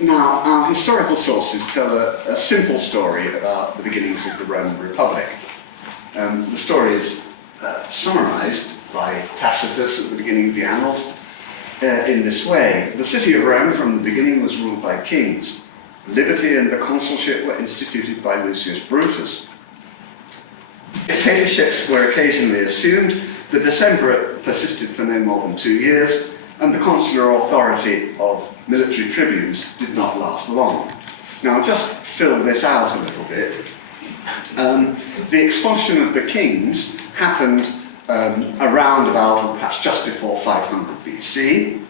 Now, our historical sources tell a simple story about the beginnings of the Roman Republic. The story is summarized by Tacitus at the beginning of the Annals in this way. The city of Rome from the beginning was ruled by kings. Liberty and the consulship were instituted by Lucius Brutus. Dictatorships were occasionally assumed, the decemvirate persisted for no more than 2 years, and the consular authority of military tribunes did not last long. Now, just fill this out a little bit. The expulsion of the kings happened around about, or perhaps just before 500 BC,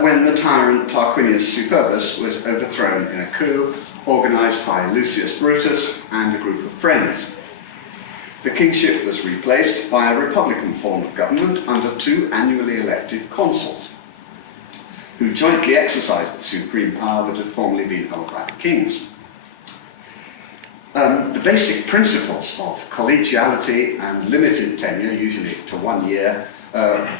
when the tyrant Tarquinius Superbus was overthrown in a coup organized by Lucius Brutus and a group of friends. The kingship was replaced by a republican form of government under 2 annually elected consuls, who jointly exercised the supreme power that had formerly been held by the kings. The basic principles of collegiality and limited tenure, usually to 1 year,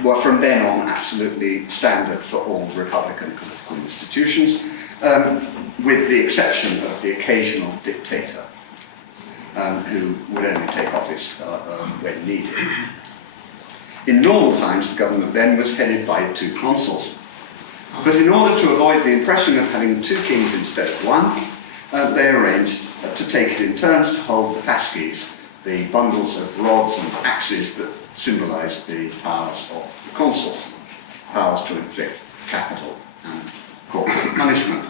were from then on absolutely standard for all republican political institutions, with the exception of the occasional dictator, who would only take office when needed. In normal times, the government then was headed by 2 consuls. But in order to avoid the impression of having 2 kings instead of 1, they arranged to take it in turns to hold the fasces, the bundles of rods and axes that symbolized the powers of the consuls, powers to inflict capital and corporal punishment.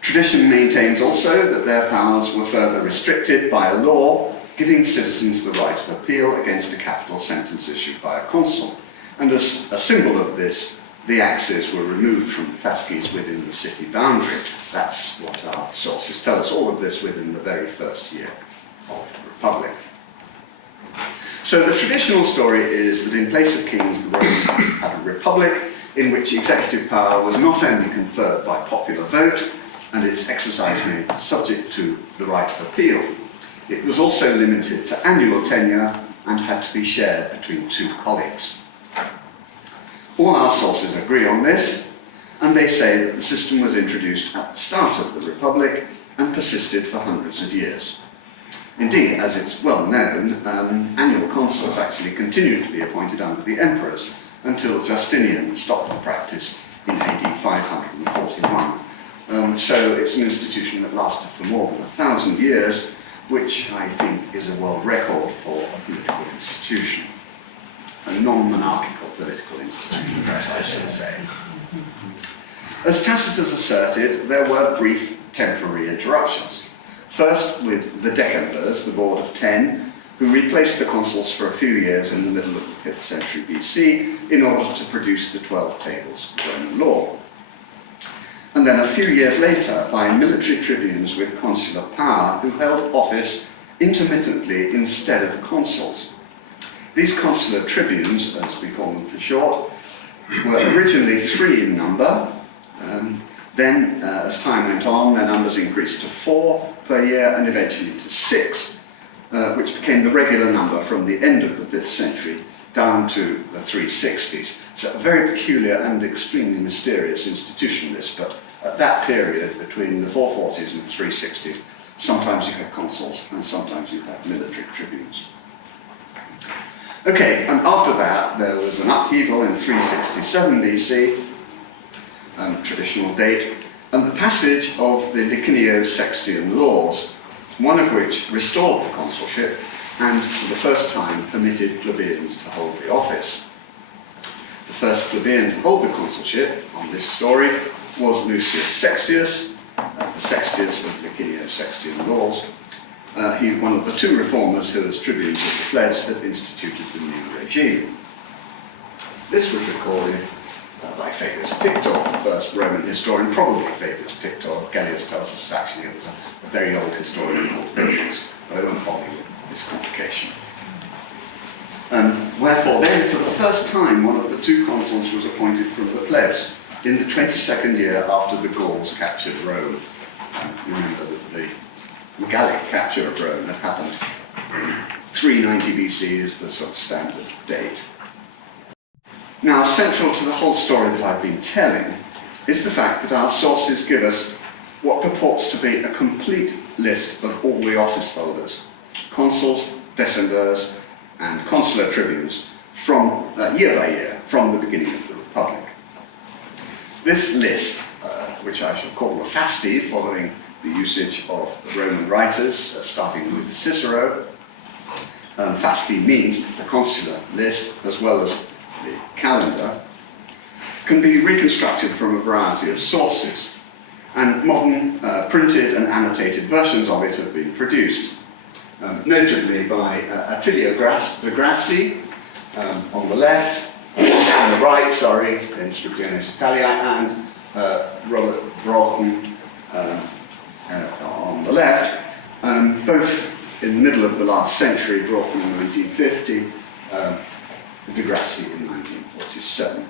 Tradition maintains also that their powers were further restricted by a law giving citizens the right of appeal against a capital sentence issued by a consul. And as a symbol of this, the axes were removed from the fasces within the city boundary. That's what our sources tell us, all of this within the very first year of the Republic. So the traditional story is that in place of kings, the Romans had a republic in which executive power was not only conferred by popular vote and its exercise made subject to the right of appeal, it was also limited to annual tenure and had to be shared between 2 colleagues. All our sources agree on this, and they say that the system was introduced at the start of the Republic and persisted for hundreds of years. Indeed, as it's well known, annual consuls actually continued to be appointed under the emperors until Justinian stopped the practice in AD 541. So it's an institution that lasted for more than 1,000 years, which I think is a world record for a political institution. A non-monarchical political institution, perhaps I should say. As Tacitus asserted, there were brief temporary interruptions. First with the decemvirs, the board of 10, who replaced the consuls for a few years in the middle of the 5th century BC in order to produce the 12 tables of Roman law. And then a few years later by military tribunes with consular power who held office intermittently instead of consuls. These consular tribunes, as we call them for short, were originally 3 in number. Then, as time went on, their numbers increased to 4 per year and eventually to 6, which became the regular number from the end of the 5th century down to the 360s. So a very peculiar and extremely mysterious institution, this, but at that period, between the 440s and the 360s, sometimes you had consuls and sometimes you had military tribunes. Okay, and after that, there was an upheaval in 367 BC, traditional date, and the passage of the Licinio-Sextian laws, one of which restored the consulship and, for the first time, permitted plebeians to hold the office. The first plebeian to hold the consulship on this story was Lucius Sextius, the Sextius of Licinio-Sextian laws. One of the 2 reformers who, as tribunes of the plebs, had instituted the new regime. This was recorded by Fabius Pictor, the first Roman historian, probably Fabius Pictor. Gellius tells us actually it was a very old historian called Fabius, but I won't bother you with this complication. Wherefore then, for the first time, one of the 2 consuls was appointed from the plebs in the 22nd year after the Gauls captured Rome. Remember that the Gallic capture of Rome had happened in 390 BC is the sort of standard date. Now, central to the whole story that I've been telling is the fact that our sources give us what purports to be a complete list of all the office holders, consuls, decemvirs, and consular tribunes, from year by year, from the beginning of the Republic. This list, which I shall call the Fasti, following the usage of the Roman writers, starting with Cicero. Fasti means the consular list, as well as the calendar, can be reconstructed from a variety of sources, and modern printed and annotated versions of it have been produced, notably by Attilio de Grassi on the left, on the right, sorry, Instrucciones Italia, and Robert Broughton on the left, both in the middle of the last century, Broughton in 1950, de Grassi in 1947.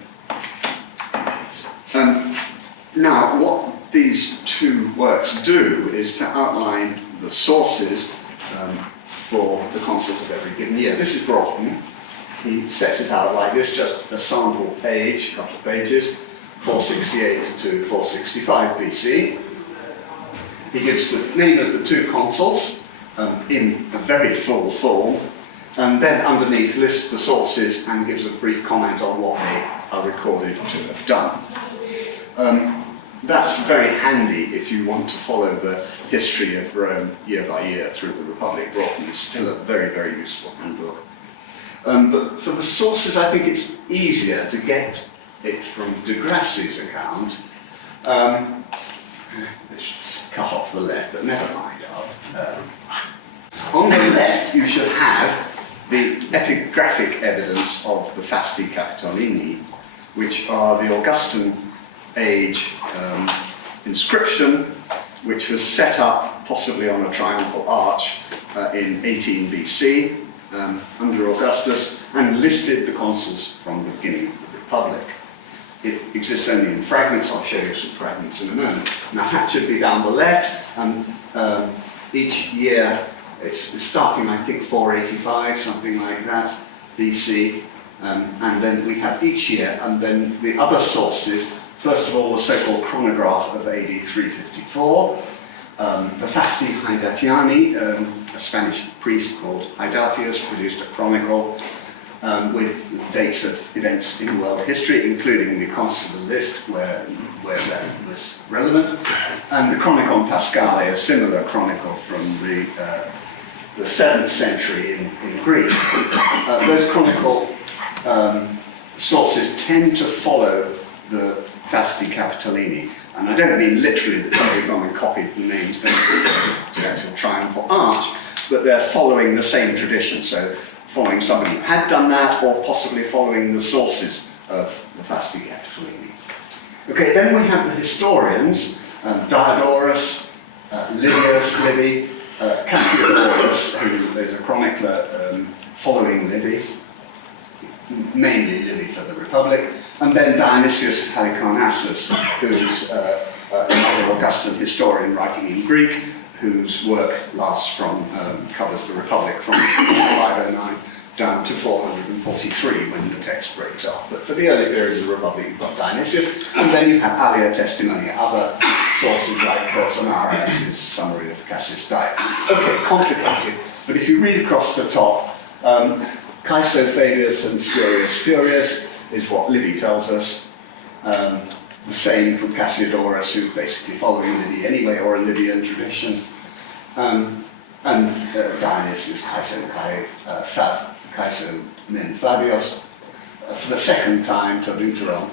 Now, what these two works do is to outline the sources for the consuls of every given year. This is Broughton. He sets it out like this, just a sample page, a couple of pages, 468 to 465 BC. He gives the name of the two consuls in a very full form, and then underneath lists the sources and gives a brief comment on what they are recorded to have done. That's very handy if you want to follow the history of Rome year by year through the Republic. Broughton is still a very, very useful handbook. But for the sources, I think it's easier to get it from de Grassi's account. Let's cut off the left, but never mind. On the left, you should have the epigraphic evidence of the Fasti Capitolini, which are the Augustan age inscription, which was set up possibly on a triumphal arch in 18 BC under Augustus, and listed the consuls from the beginning of the Republic. It exists only in fragments. I'll show you some fragments in a moment. Now that should be down the left, and each year it's starting, I think, 485, something like that, BC, and then we have each year, and then the other sources. First of all, the so-called chronograph of AD 354. The Fasti Haidatiani, a Spanish priest called Haidatius, produced a chronicle with dates of events in world history, including the consular list where that was relevant, and the Chronicon Paschale, a similar chronicle from the 7th century in Greece. Those chronicle sources tend to follow the Fasti Capitolini, and I don't mean literally that somebody's gone and copied the names down to the actual triumphal arch, but they're following the same tradition, so following somebody who had done that, or possibly following the sources of the Fasti Capitolini. Okay, then we have the historians, Diodorus, Livy, Cassiodorus, who is a chronicler following Livy, mainly Livy for the Republic, and then Dionysius of Halicarnassus, who's another Augustan historian writing in Greek, whose work covers the Republic from 509 down to 443 when the text breaks off. But for the early period of the Republic, you've got Dionysius, and then you have Alia Testimonia, other sources like Samaras' summary of Cassius Dio. Okay, complicated, but if you read across the top, Caeso Fabius and Spurius Furius is what Livy tells us. The same from Cassiodorus, who's basically following Livy anyway, or a Lydian tradition. And Dionysius, Caeso Men Fabius, for the second time, Todeuteron,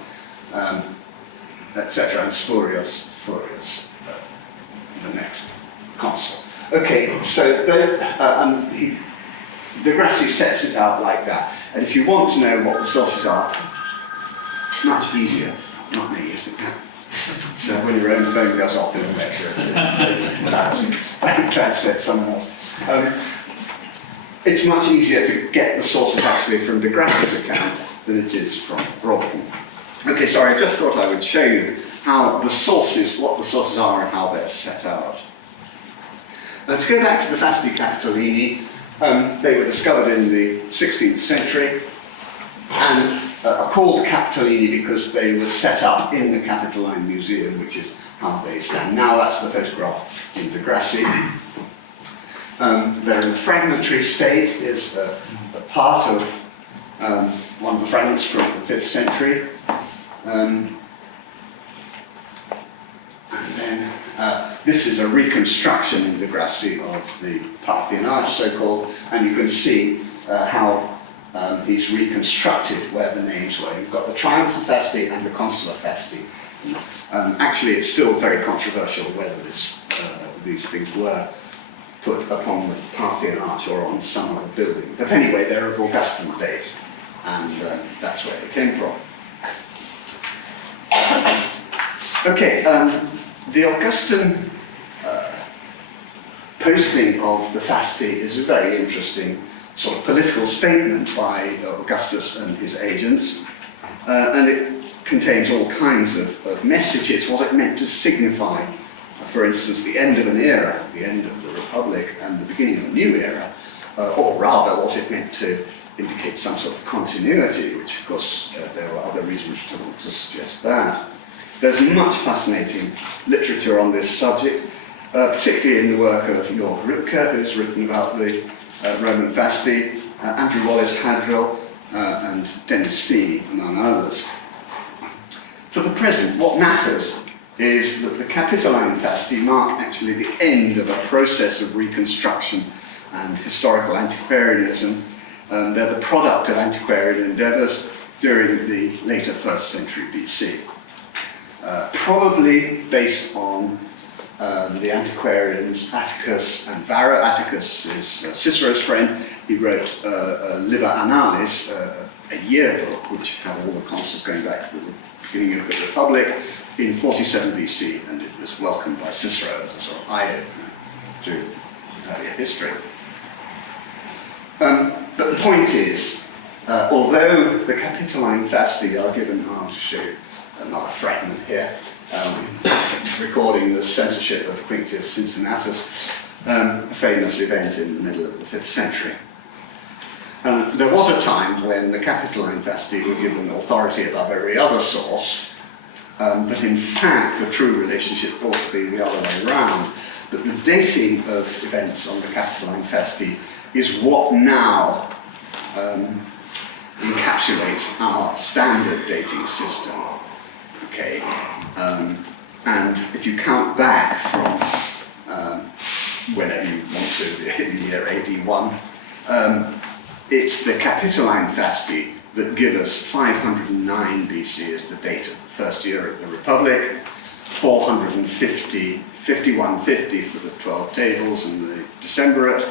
etc., and Spurius Furius, the next consul. Okay, so de Grassi sets it out like that, and if you want to know what the sources are, much easier. Not me, is it? So when your own phone goes off in a lecture, it's embarrassing. I'm glad to say someone else. It's much easier to get the sources actually from de Grassi's account than it is from Broughton. Okay, sorry, I just thought I would show you how the sources, what the sources are and how they're set out. Now, to go back to the Fasti Capitolini, They were discovered in the 16th century and are called Capitolini because they were set up in the Capitoline Museum, which is how they stand now. That's the photograph in De Grassi. They're in a fragmentary state, is a part of one of the fragments from the 5th century. And then this is a reconstruction in De Grassi of the Parthian arch, so-called, and you can see how he's reconstructed where the names were. You've got the Triumphal Fasti and the Consular Fasti. Actually, it's still very controversial whether these things were put upon the Parthian arch or on some other building. But anyway, they're of Augustan date, and that's where they came from. Okay, the Augustan posting of the Fasti is a very interesting sort of political statement by Augustus and his agents, and it contains all kinds of messages, what it meant to signify, for instance, the end of an era, the end of the Republic, and the beginning of a new era, or rather what it meant to indicate some sort of continuity, which of course there are other reasons to suggest that. There's much fascinating literature on this subject, particularly in the work of Jörg Rübke, who's written about the Roman Fasti, Andrew Wallace Hadrill, and Dennis Feeney, among others. For the present, what matters is that the Capitoline Fasti mark actually the end of a process of reconstruction and historical antiquarianism. They're the product of antiquarian endeavours during the later 1st century BC. Probably based on the antiquarians Atticus and Varro. Atticus is Cicero's friend. He wrote Liber Annalis, a yearbook which had all the consuls going back to the beginning of the Republic in 47 BC, and it was welcomed by Cicero as a sort of eye-opener to earlier history. But the point is, although the Capitoline Fasti are given, I'll show you another fragment here, recording the censorship of Quinctius Cincinnatus, a famous event in the middle of the 5th century. There was a time when the Capitoline Fasti were given authority above every other source, but in fact the true relationship ought to be the other way around. But the dating of events on the Capitoline Fasti is what now encapsulates our standard dating system. Okay, and if you count back from whenever you want to, the year AD 1, it's the Capitoline Fasti that give us 509 BC as the date of the first year of the Republic, 5150 for the 12 tables and the Decemvirate,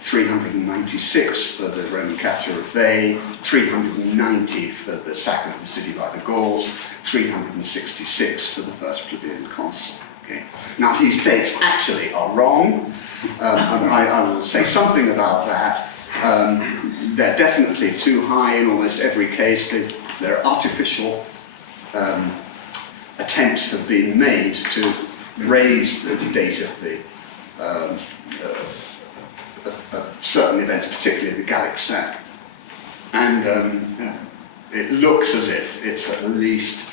396 for the Roman capture of Veii, 390 for the sack of the city by the Gauls, 366 for the first plebeian consul. Okay. Now these dates actually are wrong, and I will say something about that. They're definitely too high in almost every case. There are artificial attempts have been made to raise the date of the certain events, particularly the Gallic sack. And it looks as if it's at least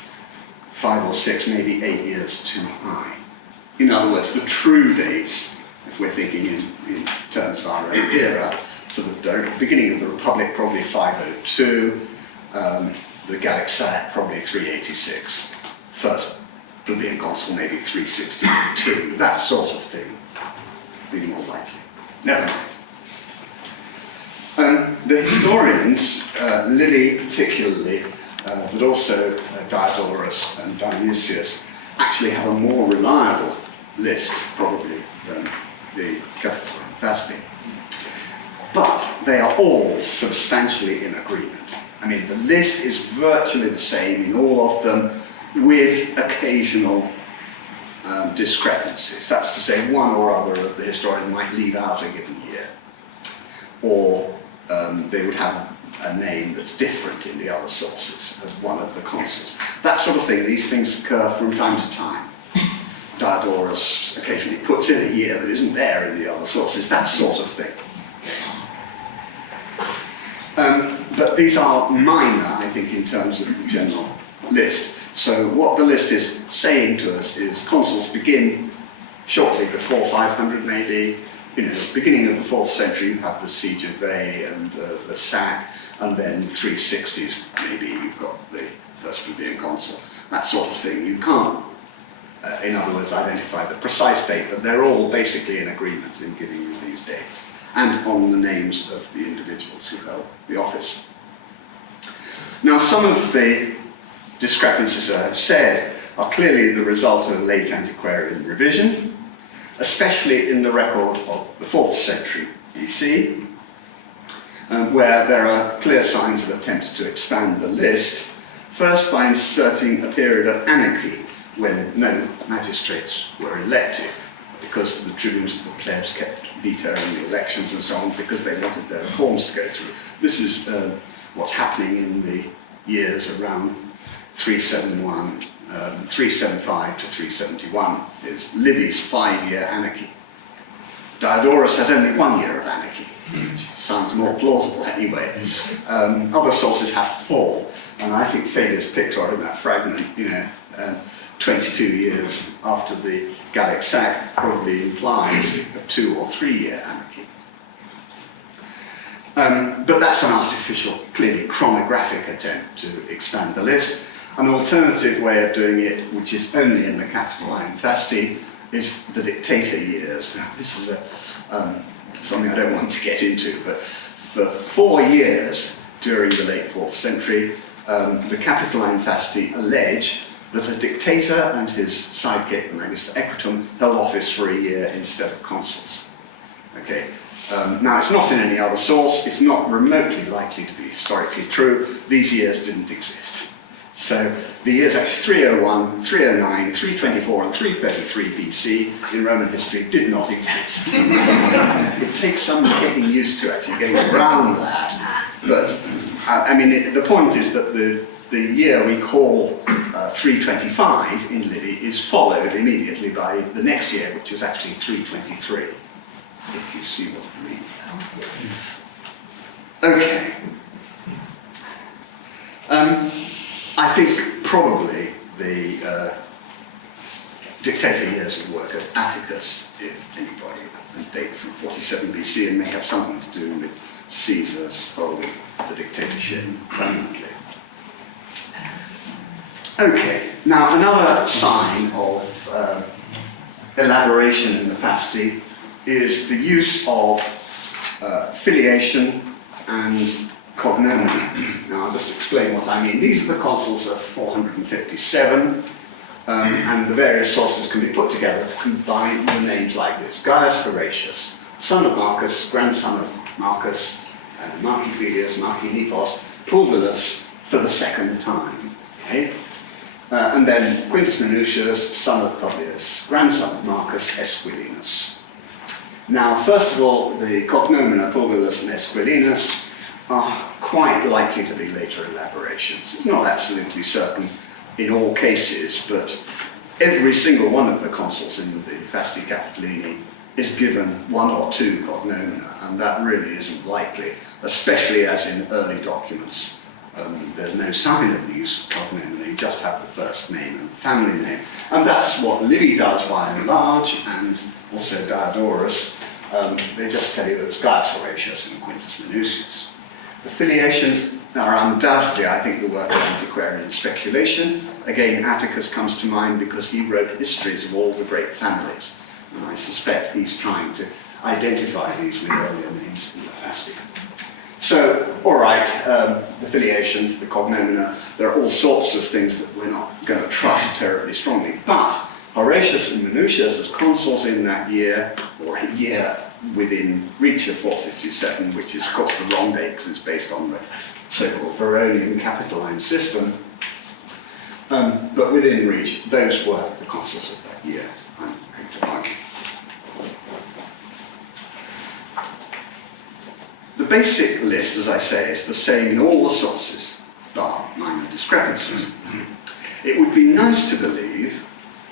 5 or 6, maybe 8 years too high. In other words, the true dates, if we're thinking in terms of our own era, for the beginning of the Republic, probably 502, the Gallic sack, probably 386, first plebeian consul, maybe 362, that sort of thing, be more likely. Never mind. The historians, Livy particularly, but also Diodorus and Dionysius, actually have a more reliable list, probably, than the Capitoline Fasti. But they are all substantially in agreement. I mean, the list is virtually the same in all of them, with occasional discrepancies. That's to say, one or other of the historian might leave out a given year, or they would have a name that's different in the other sources as one of the consuls. That sort of thing, these things occur from time to time. Diodorus occasionally puts in a year that isn't there in the other sources, that sort of thing. But these are minor, I think, in terms of the general list. So what the list is saying to us is consuls begin shortly before 500 maybe. You know, beginning of the 4th century, you have the siege of Veii and the sack, and then 360s maybe you've got the first plebeian consul, that sort of thing. You can't, in other words, identify the precise date, but they're all basically in agreement in giving you these dates, and on the names of the individuals who held the office. Now, some of the discrepancies I have said are clearly the result of late antiquarian revision, especially in the record of the 4th century BC, where there are clear signs of attempts to expand the list, first by inserting a period of anarchy when no magistrates were elected, because the tribunes of the plebs kept vetoing the elections and so on, because they wanted their reforms to go through. This is what's happening in the years around 371, 375 to 371 is Livy's 5-year anarchy. Diodorus has only 1 year of anarchy, which sounds more plausible anyway. Other sources have 4, and I think Fabius Pictor in that fragment, 22 years after the Gallic sack probably implies a 2 or 3 year anarchy. But that's an artificial, clearly chronographic attempt to expand the list. An alternative way of doing it, which is only in the Capitoline Fasti, is the dictator years. Now, this is something I don't want to get into, but for 4 years during the late 4th century, the Capitoline Fasti allege that a dictator and his sidekick, the Magister Equitum, held office for a year instead of consuls. Okay. Now, it's not in any other source, it's not remotely likely to be historically true. These years didn't exist. So the years actually 301, 309, 324 and 333 BC in Roman history did not exist. It takes some getting used to actually getting around that. But I mean, the point is that the year we call 325 in Livy is followed immediately by the next year, which was actually 323, if you see what I mean. Okay. I think probably the dictator years of work of Atticus, if anybody, date from 47 BC and may have something to do with Caesar's holding the dictatorship permanently. Okay, now another sign of elaboration in the Fasti is the use of filiation and cognomina. Now I'll just explain what I mean. These are the consuls of 457, and the various sources can be put together to combine the names like this. Gaius Horatius, son of Marcus, grandson of Marcus, Marci Filius, Marci Nepos, Pulvillus for the 2nd time. Okay? And then Quintus Minucius, son of Publius, grandson of Marcus Esquilinus. Now, first of all, the cognomina Pulvillus and Esquilinus are quite likely to be later elaborations. It's not absolutely certain in all cases, but every single one of the consuls in the Fasti Capitolini is given 1 or 2 cognomina, and that really isn't likely, especially as in early documents. There's no sign of the use of cognomina, you just have the first name and the family name. And that's what Livy does by and large, and also Diodorus. They just tell you it was Gaius Horatius and Quintus Minucius. The filiations are undoubtedly, I think, the work of antiquarian speculation. Again, Atticus comes to mind because he wrote histories of all the great families. And I suspect he's trying to identify these with earlier names in the Fasti. So, all right, the filiations, the cognomina, there are all sorts of things that we're not going to trust terribly strongly. But Horatius and Minucius as consuls in that year, or a year within reach of 457, which is of course the wrong date because it's based on the so-called Veronian Capitoline system, but within reach, those were the consuls of that year, I'm going to argue. The basic list, as I say, is the same in all the sources, bar minor discrepancies. It would be nice to believe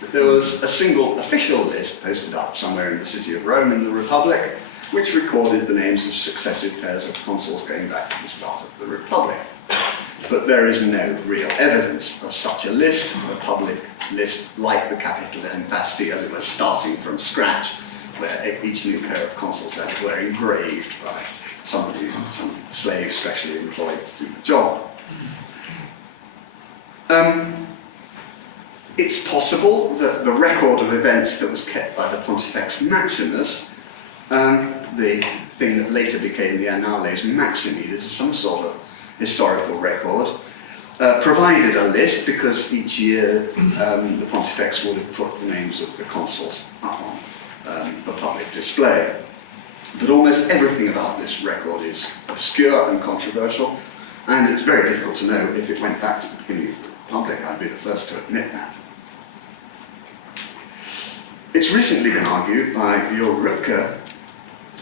that there was a single official list posted up somewhere in the city of Rome in the Republic, which recorded the names of successive pairs of consuls going back to the start of the Republic. But there is no real evidence of such a list, a public list like the Consular Fasti, as it was, starting from scratch, where each new pair of consuls, as it were, engraved by somebody, some slave specially employed to do the job. It's possible that the record of events that was kept by the Pontifex Maximus, the thing that later became the Annales Maximi, this is some sort of historical record, provided a list because each year the Pontifex would have put the names of the consuls up on for public display. But almost everything about this record is obscure and controversial, and it's very difficult to know if it went back to the beginning of the Republic. I'd be the first to admit that. It's recently been argued by Jörg Rübke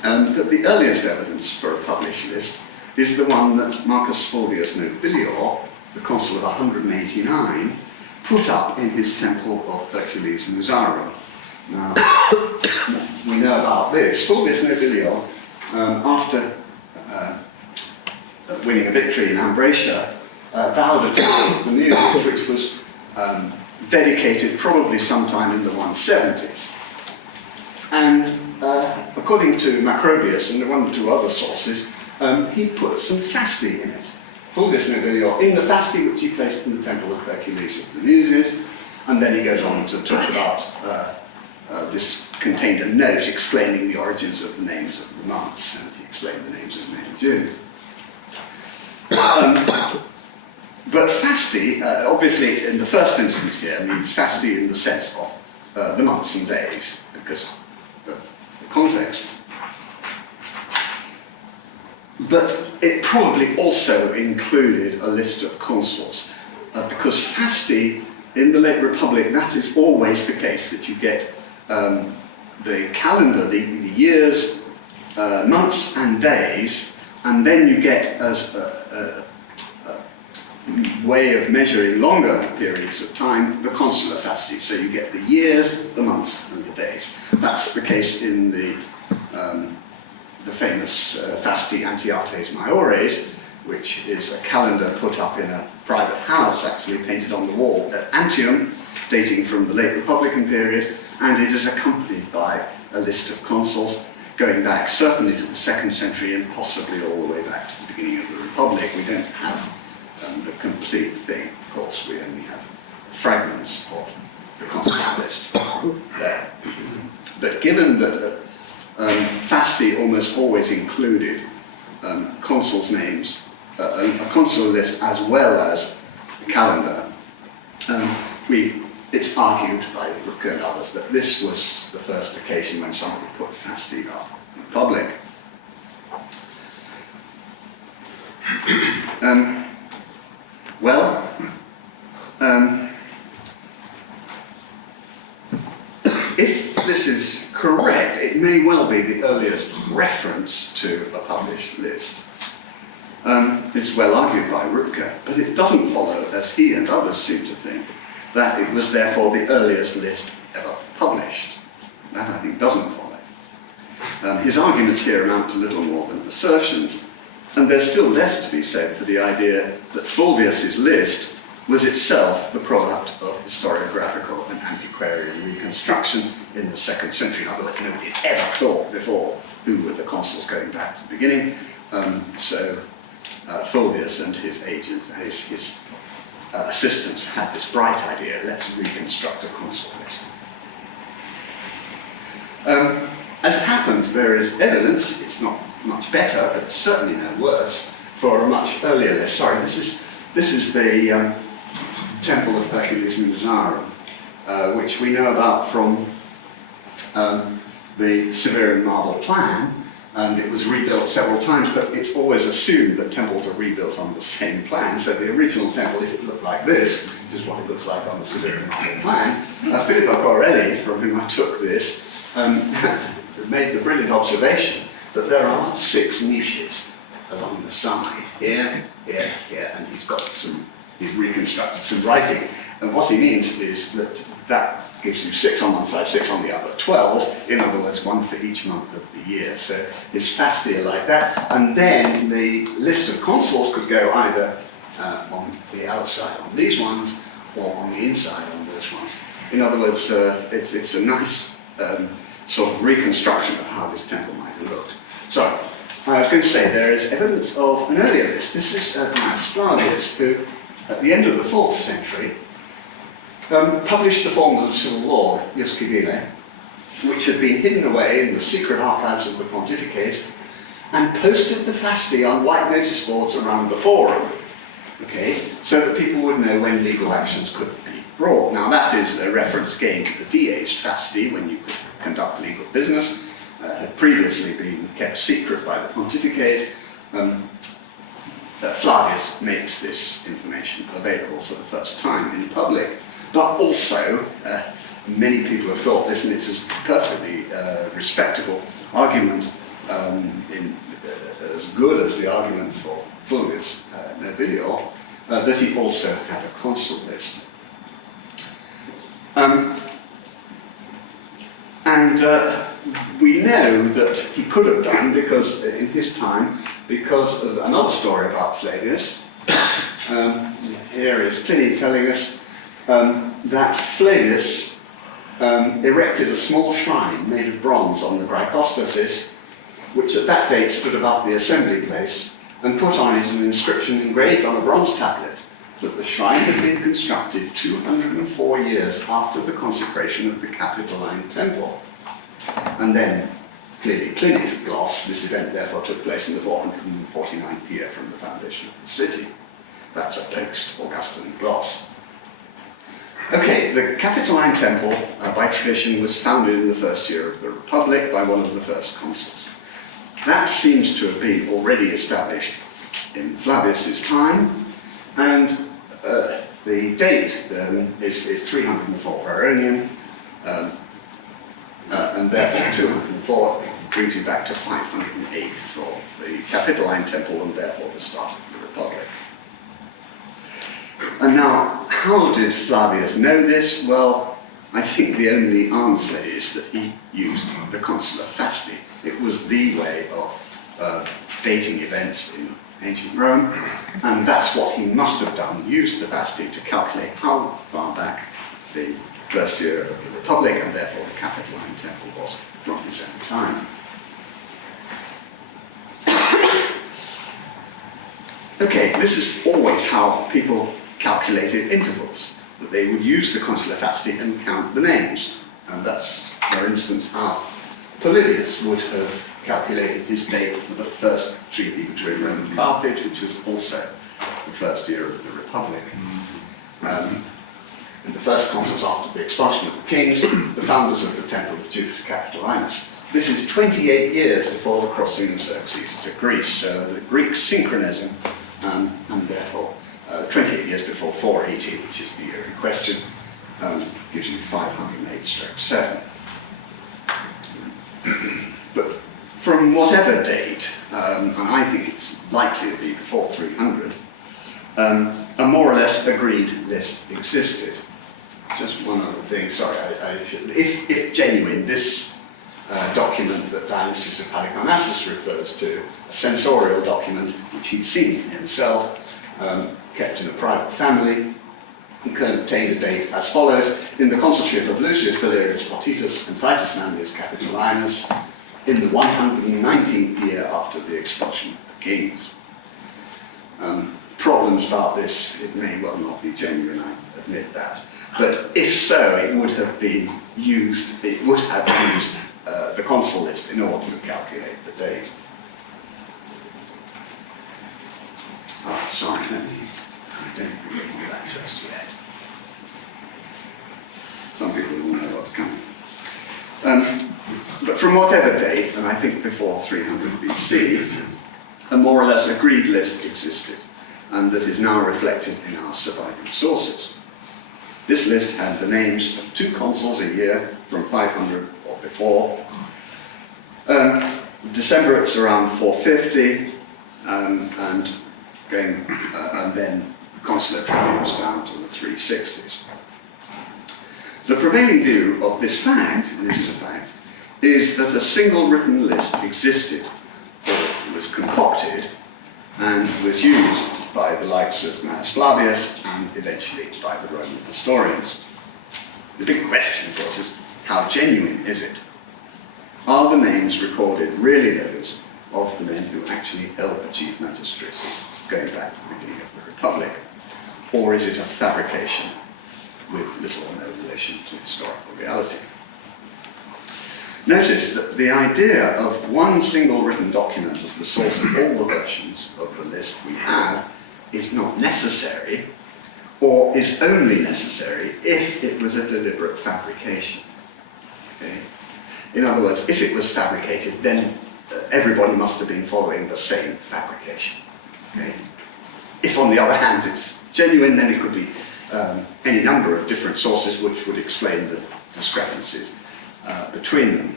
that the earliest evidence for a published list is the one that Marcus Fulvius Nobilior, the consul of 189, put up in his temple of Hercules Musarum. Now, we know about this. Fulvius Nobilior, after winning a victory in Ambracia, vowed a temple of the Muses, which was dedicated probably sometime in the 170s. And according to Macrobius and one or two other sources, he put some Fasti in it. Fulvius Nobilior in the Fasti, which he placed in the temple of Hercules of the Muses, and then he goes on to talk about this contained a note explaining the origins of the names of the months, and he explained the names of May and June. But Fasti, obviously in the first instance here, means Fasti in the sense of the months and days, because of the context. But it probably also included a list of consuls, because Fasti in the late Republic, that is always the case, that you get the calendar, the years, months and days, and then you get as a way of measuring longer periods of time, the Consular Fasti. So you get the years, the months, and the days. That's the case in the famous Fasti Antiates Maiores, which is a calendar put up in a private house, actually painted on the wall at Antium, dating from the late Republican period, and it is accompanied by a list of consuls going back certainly to the 2nd century and possibly all the way back to the beginning of the Republic. We don't have the complete thing, of course, we only have fragments of the consular list there. But given that Fasti almost always included consuls' names, a consular list as well as a calendar, it's argued by Rübke and others that this was the first occasion when somebody put Fasti up in public. If this is correct, it may well be the earliest reference to a published list. It's well argued by Rübke, but it doesn't follow, as he and others seem to think, that it was therefore the earliest list ever published. That, I think, doesn't follow. His arguments here amount to little more than assertions, and there's still less to be said for the idea that Fulvius's list was itself the product of historiographical and antiquarian reconstruction in the 2nd century. In other words, nobody had ever thought before who were the consuls going back to the beginning. So Fulvius and his agent, his assistants had this bright idea: let's reconstruct a consul list. As it happens, there is evidence, it's not much better, but it's certainly no worse, for a much earlier list. Sorry, this is the Temple of Hercules Musarum, which we know about from the Severian marble plan, and it was rebuilt several times, but it's always assumed that temples are rebuilt on the same plan. So the original temple, if it looked like this, which is what it looks like on the Severian marble plan, Filippo Corelli, from whom I took this, made the brilliant observation that there are 6 niches along the side, here, here, here, and he's reconstructed some writing. And what he means is that gives you 6 on one side, 6 on the other, 12, in other words, 1 for each month of the year. So his Fasti are like that. And then the list of consuls could go either on the outside on these ones, or on the inside on those ones. In other words, it's a nice sort of reconstruction of how this temple might have looked. So, I was going to say there is evidence of an earlier list. This is Flavius, who, at the end of the 4th century, published the forms of civil law, Jus Civile, which had been hidden away in the secret archives of the pontificate, and posted the Fasti on white notice boards around the forum, okay, so that people would know when legal actions could be brought. Now that is a reference again to the DA's Fasti, when you could conduct legal business. Had previously been kept secret by the pontificate. Flavius makes this information available for the first time in public, but also many people have thought this, and it's a perfectly respectable argument, as good as the argument for Fulvius Nobilior, that he also had a consul list. We know that he could have done, because in his time, because of another story about Flavius. Here is Pliny telling us that Flavius erected a small shrine made of bronze on the Graikostasis, which at that date stood above the assembly place, and put on it an inscription engraved on a bronze tablet that the shrine had been constructed 204 years after the consecration of the Capitoline Temple. And then, clearly, Pliny's gloss, this event therefore took place in the 449th year from the foundation of the city. That's a post-Augustan gloss. Okay, the Capitoline Temple, by tradition, was founded in the first year of the Republic by one of the first consuls. That seems to have been already established in Flavius's time, and the date is 304 Veronian, and therefore 204 brings you back to 508 for the Capitoline Temple, and therefore the start of the Republic. And now, how did Flavius know this? Well, I think the only answer is that he used the Consular Fasti. It was the way of dating events in ancient Rome, and that's what he must have done, used the Fasti to calculate how far back the first year of the Republic, and therefore the Capitoline Temple, was from his own time. Okay, this is always how people calculated intervals, that they would use the Consular Fasti and count the names. And that's, for instance, how Polybius would have calculated his date for the first treaty between Rome and Carthage, which was also the first year of the Republic. And the first consuls after the expulsion of the kings, the founders of the Temple of Jupiter Capitolinus. This is 28 years before the crossing of Xerxes to Greece, so the Greek synchronism, and therefore 28 years before 480, which is the year in question, gives you 508/7. But from whatever date, and I think it's likely to be before 300, a more or less agreed list existed. Just one other thing, sorry, if genuine, this document that Dionysius of Halicarnassus refers to, a censorial document which he'd seen for himself, kept in a private family, contained a date as follows: in the consulship of Lucius Valerius Potitus and Titus Manlius Capitolinus, in the 119th year after the expulsion of the kings. Problems about this, it may well not be genuine, I admit that. But if so, it would have been used, the consul list in order to calculate the date. Oh, sorry, I don't really want that just yet. Some people will know what's coming. But from whatever date, and I think before 300 BC, a more or less agreed list existed, and that is now reflected in our surviving sources. This list had the names of 2 consuls a year from 500 or before. Decemvirates around 450, and then consular tribunes down to the 360s. The prevailing view of this fact, and this is a fact, is that a single written list existed, or was concocted, and was used by the likes of Marcus Flavius and eventually by the Roman historians. The big question, of course, is how genuine is it? Are the names recorded really those of the men who actually held the chief magistracy, going back to the beginning of the Republic? Or is it a fabrication with little or no relation to historical reality? Notice that the idea of one single written document as the source of all the versions of the list we have is not necessary, or is only necessary if it was a deliberate fabrication. Okay? In other words, if it was fabricated, then everybody must have been following the same fabrication. Okay? If, on the other hand, it's genuine, then it could be any number of different sources which would explain the discrepancies between them.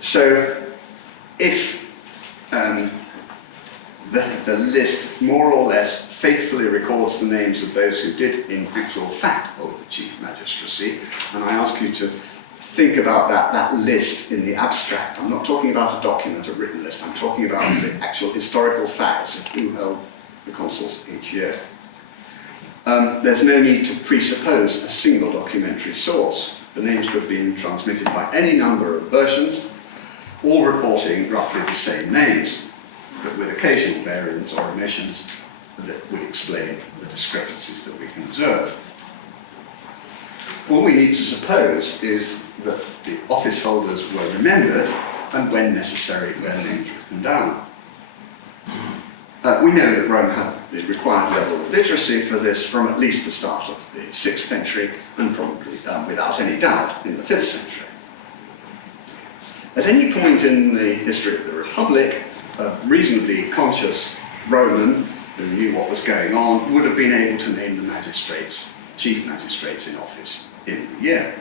So, if the list more or less faithfully records the names of those who did in actual fact hold the chief magistracy, and I ask you to think about that list in the abstract. I'm not talking about a document, a written list, I'm talking about the actual historical facts of who held the consuls each year. There's no need to presuppose a single documentary source. The names could have been transmitted by any number of versions, all reporting roughly the same names, but with occasional variants or omissions that would explain the discrepancies that we can observe. All we need to suppose is that the office holders were remembered and, when necessary, their names written down. We know that Rome had the required level of literacy for this from at least the start of the 6th century, and probably, without any doubt, in the 5th century. At any point in the history of the Republic, a reasonably conscious Roman who knew what was going on would have been able to name the magistrates, chief magistrates in office in the year.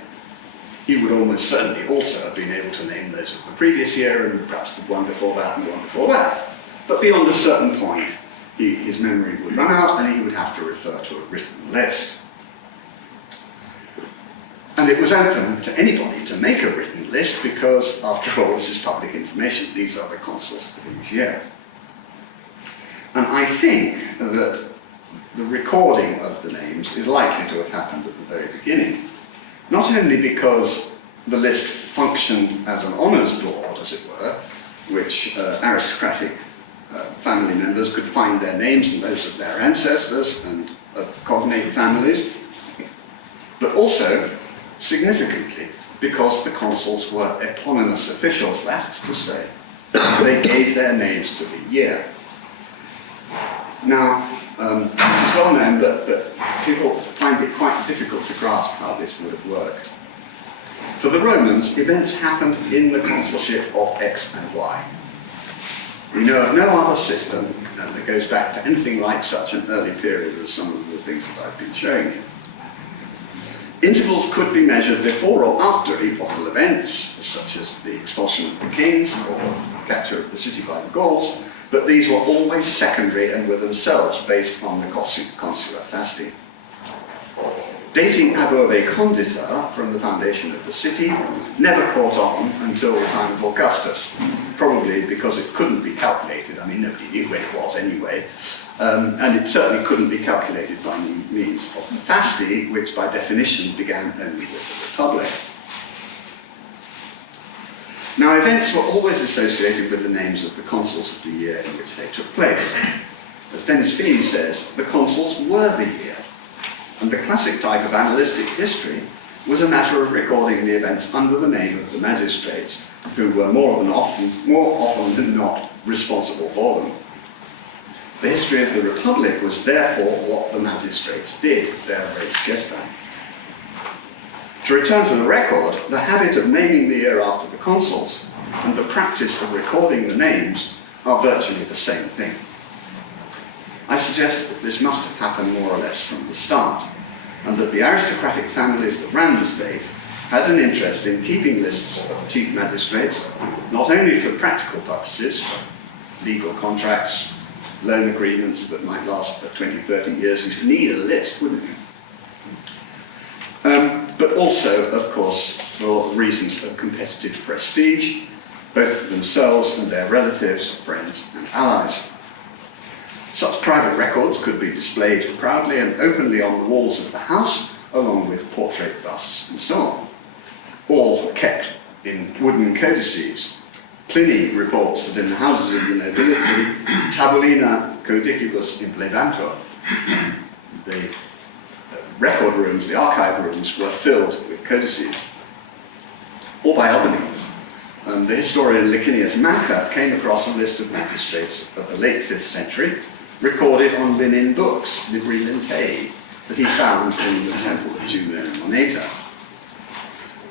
He would almost certainly also have been able to name those of the previous year, and perhaps the one before that and the one before that. But beyond a certain point, his memory would run out and he would have to refer to a written list. And it was open to anybody to make a written list because, after all, this is public information. These are the consuls of each year. And I think that the recording of the names is likely to have happened at the very beginning. Not only because the list functioned as an honours board, as it were, which aristocratic family members could find their names and those of their ancestors and of cognate families, but also, significantly, because the consuls were eponymous officials, that is to say, they gave their names to the year. Now, this is well known, but people find it quite difficult to grasp how this would have worked. For the Romans, events happened in the consulship of X and Y. We know of no other system that goes back to anything like such an early period as some of the things that I've been showing you. Intervals could be measured before or after epochal events, such as the expulsion of the kings or capture of the city by the Gauls, but these were always secondary and were themselves based on the Consular Fasti. Dating ab urbe condita from the foundation of the city never caught on until the time of Augustus, probably because it couldn't be calculated. I mean, nobody knew when it was anyway, and it certainly couldn't be calculated by means of the Fasti, which by definition began only with the Republic. Now, events were always associated with the names of the consuls of the year in which they took place. As Dennis Feeney says, the consuls were the year, and the classic type of annalistic history was a matter of recording the events under the name of the magistrates, who were more often than not responsible for them. The history of the Republic was therefore what the magistrates did, their res gestae. To return to the record, the habit of naming the year after the consuls and the practice of recording the names are virtually the same thing. I suggest that this must have happened more or less from the start, and that the aristocratic families that ran the state had an interest in keeping lists of chief magistrates, not only for practical purposes, legal contracts, loan agreements that might last for 20, 30 years. You'd need a list, wouldn't you? But also, of course, for reasons of competitive prestige, both for themselves and their relatives, friends, and allies. Such private records could be displayed proudly and openly on the walls of the house, along with portrait busts and so on, all kept in wooden codices. Pliny reports that in the houses of the nobility, tabulina codicibus implebantur, the record rooms, the archive rooms, were filled with codices, or by other means. The historian Licinius Macer came across a list of magistrates of the late 5th century, recorded on linen books, libri lentei, that he found in the temple of Juno Moneta.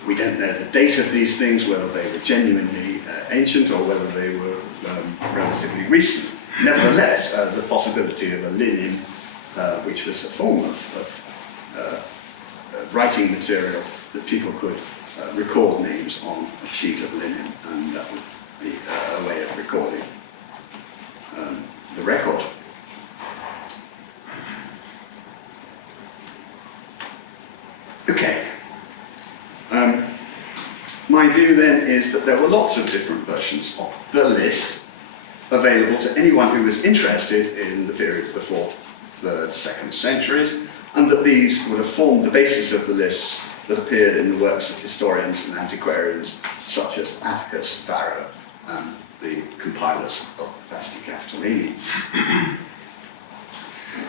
We don't know the date of these things, whether they were genuinely ancient or whether they were relatively recent. Nevertheless, the possibility of a linen, which was a form of writing material that people could record names on a sheet of linen, and that would be a way of recording the record. Okay. My view then is that there were lots of different versions of the list available to anyone who was interested in the period of the 4th, 3rd, 2nd centuries, and that these would have formed the basis of the lists that appeared in the works of historians and antiquarians such as Atticus, Varro, and the compilers of the Fasti Capitolini.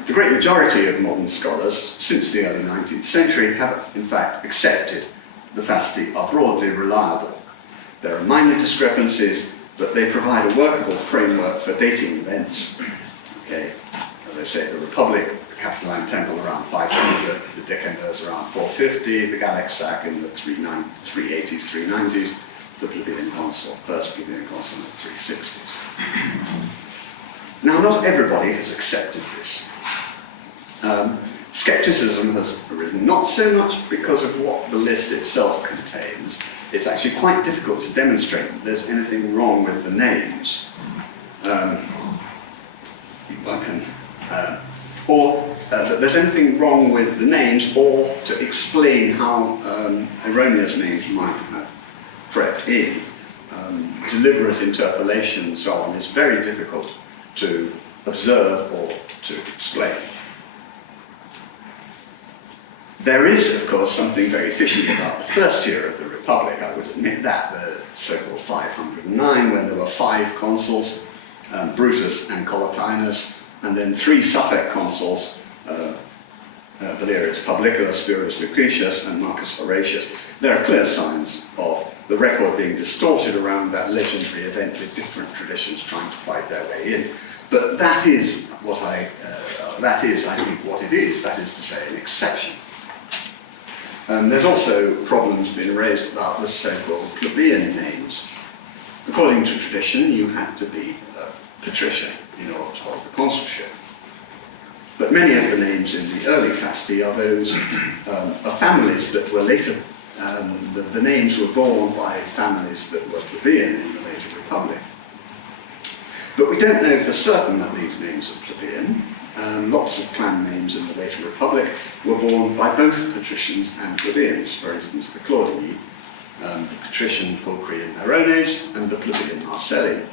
The great majority of modern scholars since the early 19th century have in fact accepted the Fasti are broadly reliable. There are minor discrepancies, but they provide a workable framework for dating events. Okay, as I say, the Republic, the Capitoline Temple around 500, the Decemvirs around 450, the Gallic sack in the 380s, 390s, the plebeian consul, first plebeian consul in the 360s. Now, not everybody has accepted this. Skepticism has arisen not so much because of what the list itself contains. It's actually quite difficult to demonstrate that there's anything wrong with the names. That there's anything wrong with the names, or to explain how erroneous names might have crept in. Deliberate interpolation and so on is very difficult to observe or to explain. There is, of course, something very fishy about the first year of the Republic. I would admit that, the so-called 509, when there were 5 consuls, Brutus and Collatinus, and then 3 suffect consuls, Valerius Publicola, Spurius Lucretius, and Marcus Horatius. There are clear signs of the record being distorted around that legendary event, with different traditions trying to fight their way in. But that is what I think, what it is. That is to say, an exception. There's also problems being raised about the so-called plebeian names. According to tradition, you had to be a patrician in order to hold the consulship. But many of the names in the early Fasti are those of families that were later, the names were borne by families that were plebeian in the later Republic. But we don't know for certain that these names are plebeian. Lots of clan names in the later Republic were borne by both patricians and plebeians. For instance, the Claudii, the patrician Pulchrian Arones, and the plebeian Marcelli.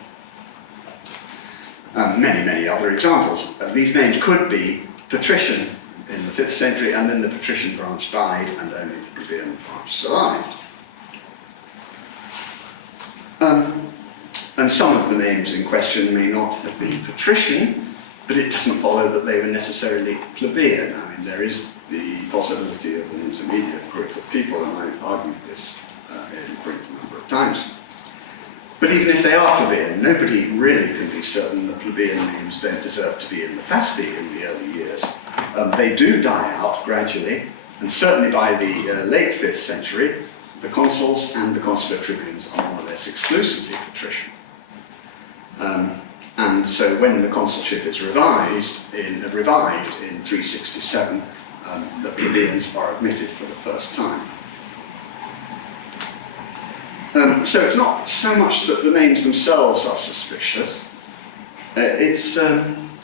Many, many other examples. These names could be patrician in the 5th century, and then the patrician branch died, and only the plebeian branch survived. And some of the names in question may not have been patrician, but it doesn't follow that they were necessarily plebeian. I mean, there is the possibility of an intermediate group of people, and I've argued this in print a number of times. But even if they are plebeian, nobody really can be certain that plebeian names don't deserve to be in the Fasti in the early years. They do die out gradually, and certainly by the late 5th century, the consuls and the consular tribunes are more or less exclusively patrician. And so when the consulship is revived in 367, the plebeians are admitted for the first time. So it's not so much that the names themselves are suspicious, it's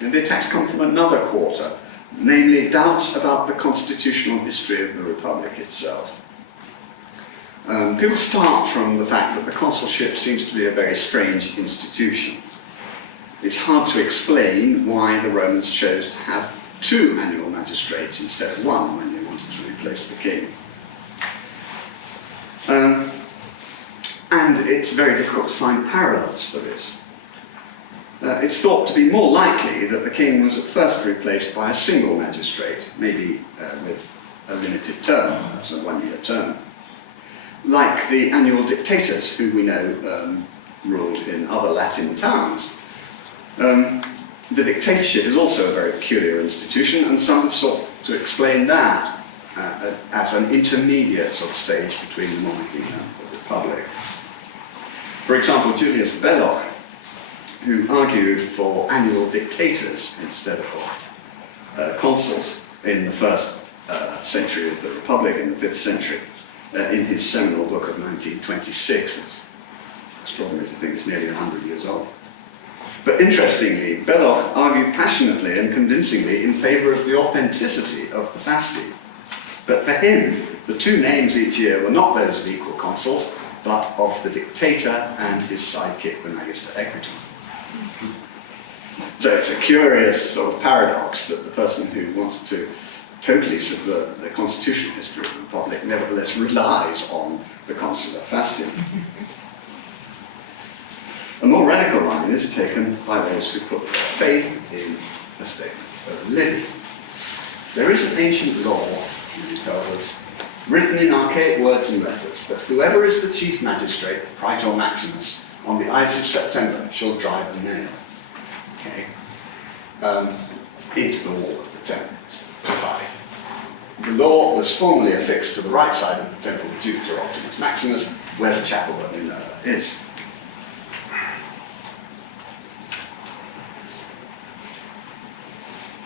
And the attacks come from another quarter, namely doubts about the constitutional history of the Republic itself. People start from the fact that the consulship seems to be a very strange institution. It's hard to explain why the Romans chose to have 2 annual magistrates instead of 1 when they wanted to replace the king. And it's very difficult to find parallels for this. It's thought to be more likely that the king was at first replaced by a single magistrate, maybe with a limited term, perhaps a 1-year term. Like the annual dictators, who we know ruled in other Latin towns. The dictatorship is also a very peculiar institution, and some have sought to explain that as an intermediate sort of stage between the monarchy and the republic. For example, Julius Belloc, who argued for annual dictators instead of consuls in the first century of the Republic, in the 5th century, in his seminal book of 1926. It's extraordinary to think it's nearly 100 years old. But interestingly, Belloc argued passionately and convincingly in favour of the authenticity of the Fasti. But for him, the 2 names each year were not those of equal consuls, but of the dictator and his sidekick, the Magister Equitum. So it's a curious sort of paradox that the person who wants to totally subvert the constitutional history of the Republic nevertheless relies on the Consular Fasti. A more radical line is taken by those who put their faith in the statement of Livy. There is an ancient law, he tells us, written in archaic words and letters, that whoever is the chief magistrate, Praetor Maximus, on the Ides of September shall drive a nail, into the wall of the temple. The law was formally affixed to the right side of the temple of Jupiter Optimus Maximus, where the chapel of Minerva is.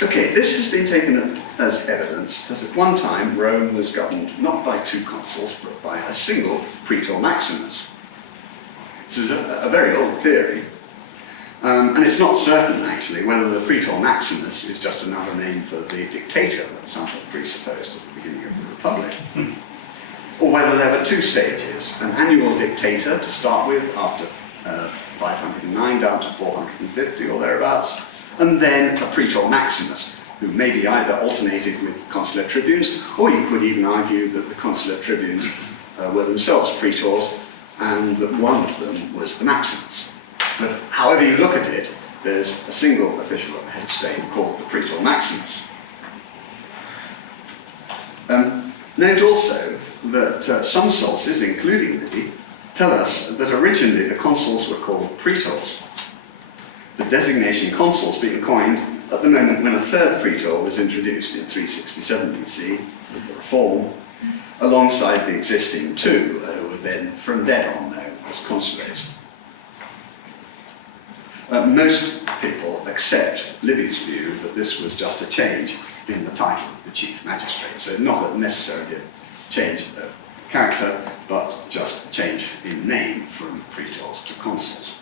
Okay, this has been taken as evidence that at one time Rome was governed not by 2 consuls, but by a single Praetor Maximus. This is a very old theory, and it's not certain actually whether the Praetor Maximus is just another name for the dictator that some had presupposed at the beginning of the Republic, or whether there were 2 stages, an annual dictator to start with after 509 down to 450 or thereabouts, and then a Praetor Maximus, who maybe either alternated with consular tribunes, or you could even argue that the consular tribunes were themselves praetors, and that one of them was the Maximus. But however you look at it, there's a single official at the head of state called the Praetor Maximus. Note also that some sources, including Livy, tell us that originally the consuls were called praetors, the designation consuls being coined at the moment when a 3rd praetor was introduced in 367 BC with the reform, alongside the existing 2 who were then from then on known as consulates. Most people accept Livy's view that this was just a change in the title of the chief magistrate, so not necessarily a change of character, but just a change in name from praetors to consuls.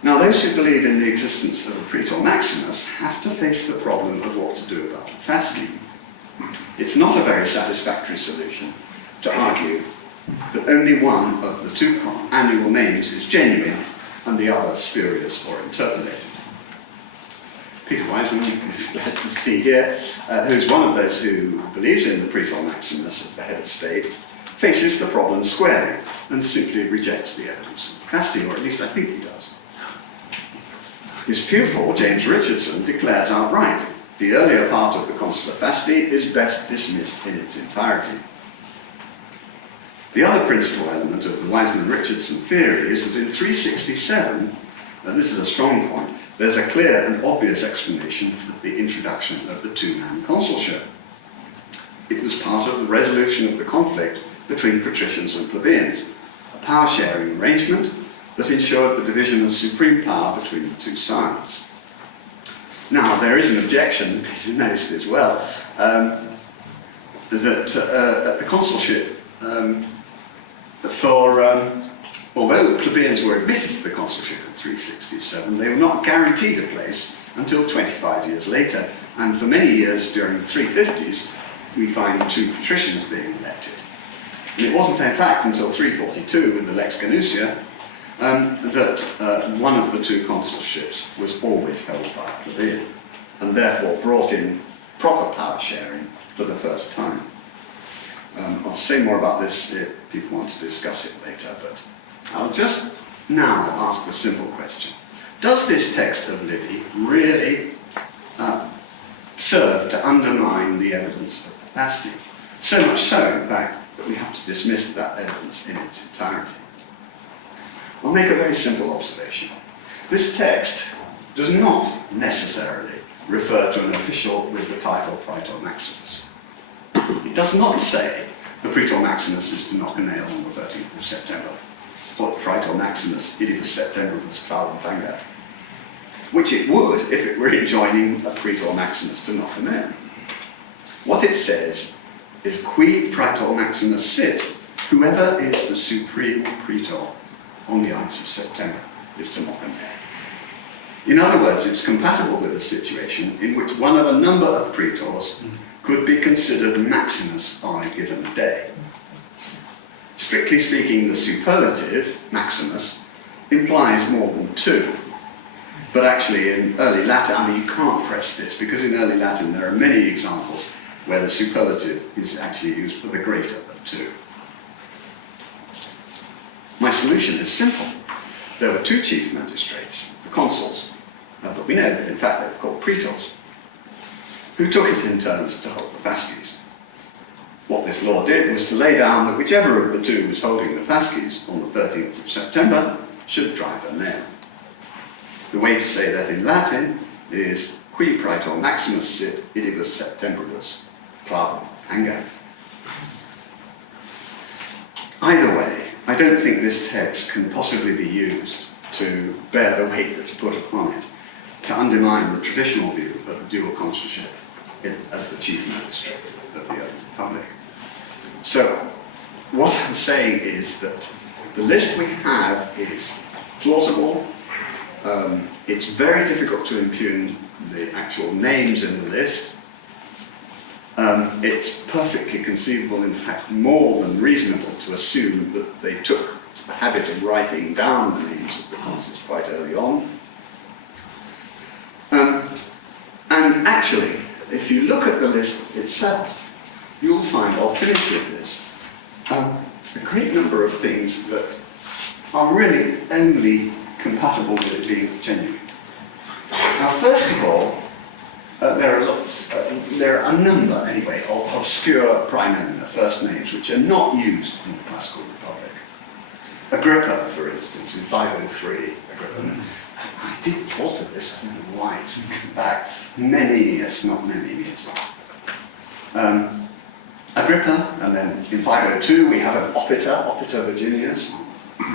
Now, those who believe in the existence of a Praetor Maximus have to face the problem of what to do about the Fasti. It's not a very satisfactory solution to argue that only one of the 2 annual names is genuine and the other spurious or interpolated. Peter Wiseman, you're glad to see here, who's one of those who believes in the Praetor Maximus as the head of state, faces the problem squarely and simply rejects the evidence of the Fasti, or at least I think he does. His pupil, James Richardson, declares outright, the earlier part of the Consular Fasti is best dismissed in its entirety. The other principal element of the Wiseman-Richardson theory is that in 367, and this is a strong point, there's a clear and obvious explanation for the introduction of the 2-man consulship. It was part of the resolution of the conflict between patricians and plebeians, a power-sharing arrangement that ensured the division of supreme power between the 2 sides. Now, there is an objection, Peter knows this well, that at the consulship, Although plebeians were admitted to the consulship in 367, they were not guaranteed a place until 25 years later, and for many years during the 350s, we find 2 patricians being elected. And it wasn't, in fact, until 342 with the Lex Ganusia that one of the 2 consulships was always held by a plebeian, and therefore brought in proper power sharing for the first time. I'll say more about this if people want to discuss it later, but I'll just now ask the simple question. Does this text of Livy really serve to undermine the evidence of the Fasti? So much so, in fact, that we have to dismiss that evidence in its entirety. I'll make a very simple observation. This text does not necessarily refer to an official with the title Praetor Maximus. It does not say the Praetor Maximus is to knock a nail on the 13th of September, or Praetor Maximus idibus Septembribus clavum vangat, which it would if it were enjoining a Praetor Maximus to knock a nail. What it says is qui Praetor Maximus sit, whoever is the supreme praetor on the Ides of September is to knock a nail. In other words, it's compatible with a situation in which one of a number of praetors could be considered Maximus on a given day. Strictly speaking, the superlative, Maximus, implies more than 2. But actually in early Latin, I mean, you can't press this, because in early Latin there are many examples where the superlative is actually used for the greater of 2. My solution is simple. There were 2 chief magistrates, the consuls, but we know that in fact they were called praetors, who took it in turns to hold the fasces. What this law did was to lay down that whichever of the 2 was holding the fasces on the 13th of September should drive a nail. The way to say that in Latin is qui praetor maximus sit idibus Septembribus clavum vangat. Either way, I don't think this text can possibly be used to bear the weight that's put upon it, to undermine the traditional view of the dual consulship as the chief magistrate of the early republic. So, what I'm saying is that the list we have is plausible. It's very difficult to impugn the actual names in the list. It's perfectly conceivable, in fact, more than reasonable to assume that they took the habit of writing down the names of the consuls quite early on. And actually, if you look at the list itself, you'll find, I'll finish with this, a great number of things that are really only compatible with it being genuine. Now, first of all, there are a number, anyway, of obscure praenomina, first names, which are not used in the Classical Republic. Agrippa, for instance, in 503, Agrippa. I did alter this, I don't know why it's come back. Menenius, not Menenius. Agrippa, and then in 502 we have an Opita, Opita Virginius.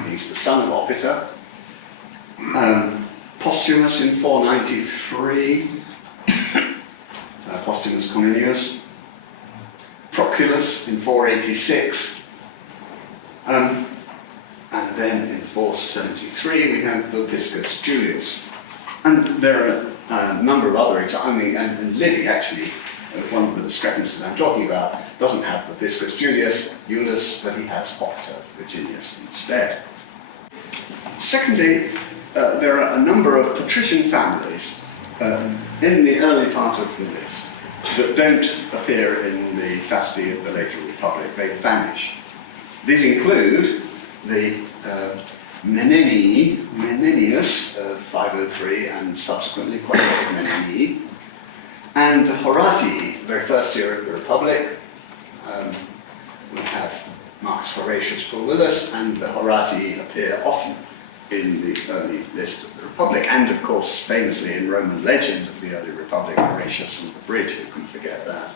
He's the son of Opita. Posthumus in 493, Posthumus Cominius. Proculus in 486. And then in 473 we have Vopiscus Julius. And there are a number of other examples. I mean, and Livy actually, one of the discrepancies I'm talking about, doesn't have Vopiscus Julius, Iulus, but he has Opta Virginius instead. Secondly, there are a number of patrician families in the early part of the list that don't appear in the Fasti of the later Republic. They vanish. These include the Menenius of 503 and subsequently quite a lot of Menenii, and the Horatii, the very first year of the Republic. We have Marcus Horatius Pulvillus, and the Horatii appear often in the early list of the Republic, and of course famously in Roman legend of the early Republic, Horatius and the bridge, who can forget that.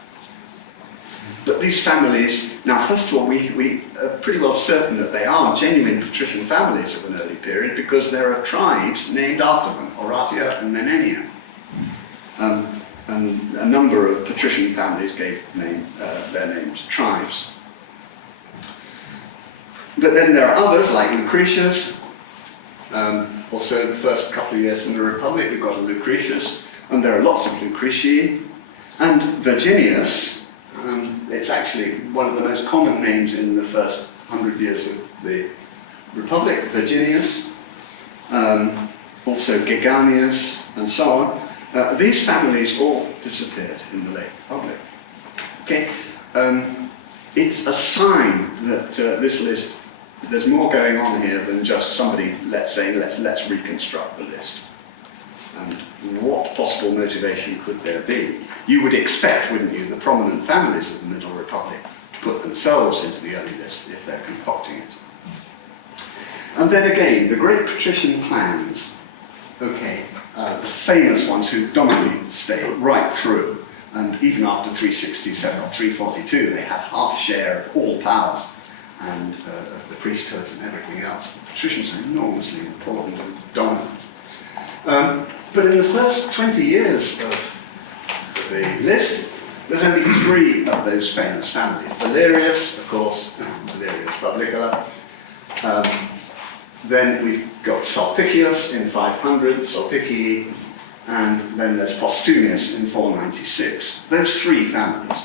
But these families, now first of all, we are pretty well certain that they are genuine patrician families of an early period because there are tribes named after them, Horatia and Menenia. And a number of patrician families gave their name to tribes. But then there are others like Lucretius. Also the first couple of years in the Republic we've got a Lucretius, and there are lots of Lucretii. And Virginius, it's actually one of the most common names in the first 100 years of the Republic, Virginius. Also Geganius, and so on. These families all disappeared in the late Republic. Okay, it's a sign that this list, there's more going on here than just somebody let's reconstruct the list. And what possible motivation could there be? You would expect, wouldn't you, the prominent families of the Middle Republic to put themselves into the early list if they're concocting it. And then again, the great patrician clans, okay, the famous ones who dominated the state right through, and even after 367 or 342, they had half share of all powers and of the priesthoods and everything else. The patricians are enormously important and dominant. But in the first 20 years of the list, there's only 3 of those famous families. Valerius, of course, Valerius Publicola. Then we've got Sulpicius in 500, Sulpicii, and then there's Postumius in 496. Those 3 families,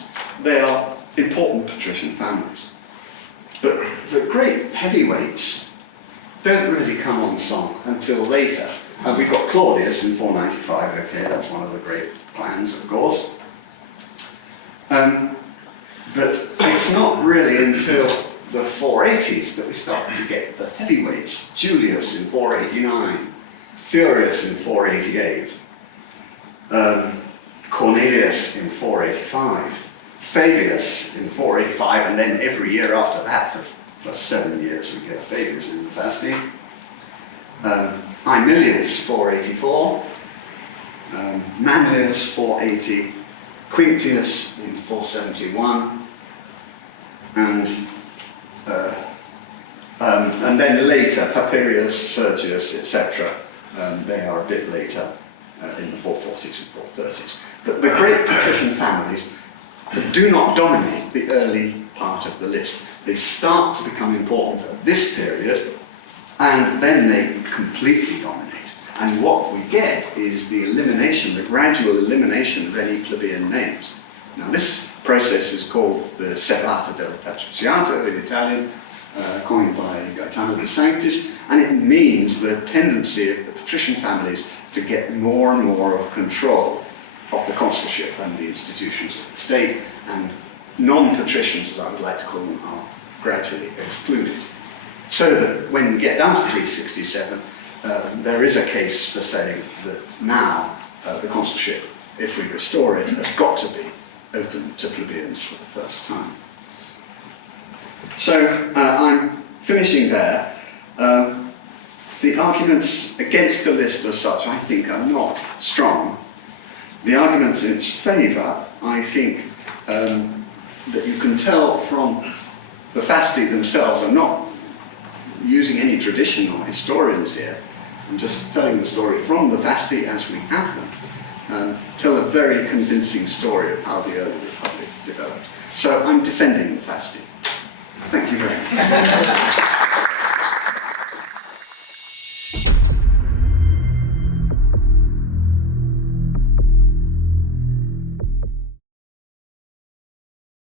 they are important patrician families. But the great heavyweights don't really come on song until later. We've got Claudius in 495, okay, that's one of the great clans, of course. But it's not really until the 480s that we start to get the heavyweights. Julius in 489, Furius in 488, Cornelius in 485, Fabius in 485, and then every year after that, for 7 years, we get a Fabius in the Fasti. Aemilius, 484, Manlius, 480, Quinctius in 471, and then later, Papirius, Sergius, etc. They are a bit later in the 440s and 430s. But the great patrician families do not dominate the early part of the list. They start to become important at this period, and then they completely dominate. And what we get is the elimination, the gradual elimination of any plebeian names. Now this process is called the Separata del Patriciato in Italian, coined by Gaetano de Sanctis, and it means the tendency of the patrician families to get more and more of control of the consulship and the institutions of the state, and non-patricians, as I would like to call them, are gradually excluded. So that when we get down to 367, there is a case for saying that now the consulship, if we restore it, has got to be open to plebeians for the first time. So I'm finishing there. The arguments against the list as such, I think, are not strong. The arguments in its favour, I think, that you can tell from the Fasti themselves. I'm not using any traditional historians here. I'm just telling the story from the Fasti as we have them. Tell a very convincing story of how the early Republic developed. So I'm defending the Fasti. Thank you very much.